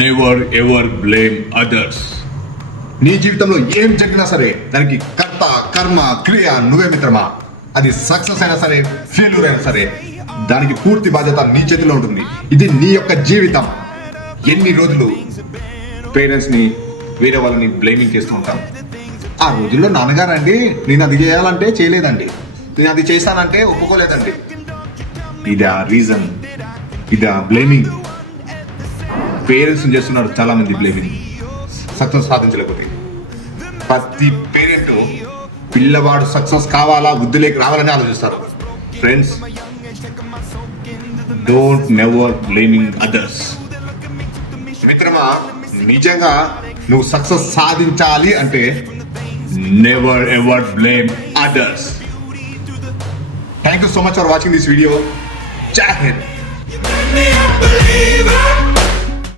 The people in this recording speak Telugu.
Never ever blame others. నీ జీవితంలో ఏం జరిగినా సరే దానికి కర్త కర్మ క్రియ నువ్వే మిత్రమా. అది సక్సెస్ అయినా సరే ఫెయిల్యూర్ అయినా సరే దానికి పూర్తి బాధ్యత నీ చేతిలో ఉంటుంది. ఇది నీ యొక్క జీవితం. ఎన్ని రోజులు పేరెంట్స్ ని వేరే వాళ్ళని బ్లేమింగ్ చేస్తూ ఉంటాం. ఆ రోజుల్లో నాన్నగారండి నేను అది చేయాలంటే చేయలేదండి, నేను అది చేస్తానంటే ఒప్పుకోలేదండి. ఇదా రీజన్? ఇదా బ్లేమింగ్? పేరెంట్స్ చేస్తున్నారు చాలా మంది బ్లేమింగ్ సక్సెస్ సాధించలేకపోతే. ప్రతి పేరెంట్ పిల్లవాడు సక్సెస్ కావాలా వృద్ధిలోకి రావాలని ఆలోచిస్తారు. Friends, don't never blaming others. మిత్రమా, నిజంగా నువ్వు సక్సెస్ సాధించాలి అంటే never ever blame others. Thank you so much for watching this video. జై హింద్.